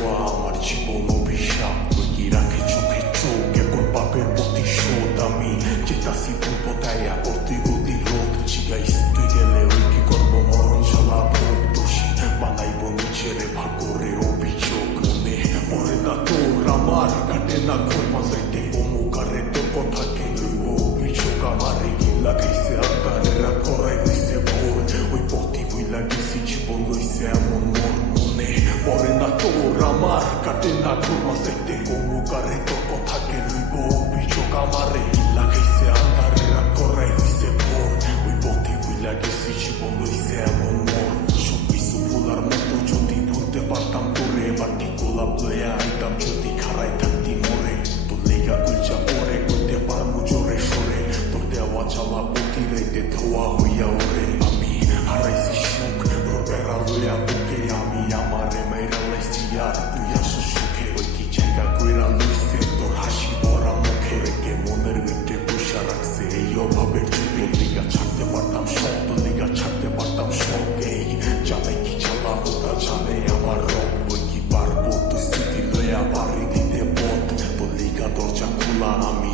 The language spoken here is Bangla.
ছোঁয়া আমার জীবন অভিশাপ কি রাখে চোখে চোখ এখন পাপের প্রতিশোধ আমি চেতাসি পূর্বতায়া করতে গতি রোধ জিগাইস তুই গেলে ওই কি করবো মরণ শালা ভোগ দোষী বানাইব নিচেরে ভাগরে অভিযোগ মনে পড়ে না তোর আমার কাটে না ঘর মাঝাইতে অমুকারে তোর কথাকে লইব অভিযোগ আমারে গিল্লা খাইছে আকারেরা করাই হইছে ভোর ওই পথি বইলা গেছি জীবন লইছে এমন মোর মনে পড়ে না তোর আমার কাটে না ঘর মাঝাইতে অমুকারে তোর কথাকে লইব অভিযোগ আমারে গিল্লা খাইছে আকারেরা করাই হইছে ভোর ওই পথি বইলা গেছি জীবন লইছে এমন মোর সব কিছু ভোলার মতো যদি ধরতে পারতাম তোরে বাটি গোলাপ লইয়া আইতাম যদি খারাই থাকতি মরে তোর লেগা কুলচা পরে কইতে পারবো জোরে সরে তোর দেওয়া চালা প্রতি রাইতে ধোয়া হইয়া ওরে আমি হারাইছি সুখ তোর বেড়া লইয়া বুকে আমি আমারে মেরা লাইছি আর তুই আসো সুখে ওই কি জায়গা কইরা লইছে তোর হাসি ভরা মুখে রেখে মনের ভিতরে বসা রাখছে এই অভাবের যুগে লিগা ছাড়তে পারতাম সব তোর লিগা ছাড়তে পারতাম সব এই জানে কি চালা ওটা জানে আমার রব ওই কি পারবো তুই স্মৃতি লইয়া বাড়ি দিতে পথ তোর লিগা দরজা খোলা আমি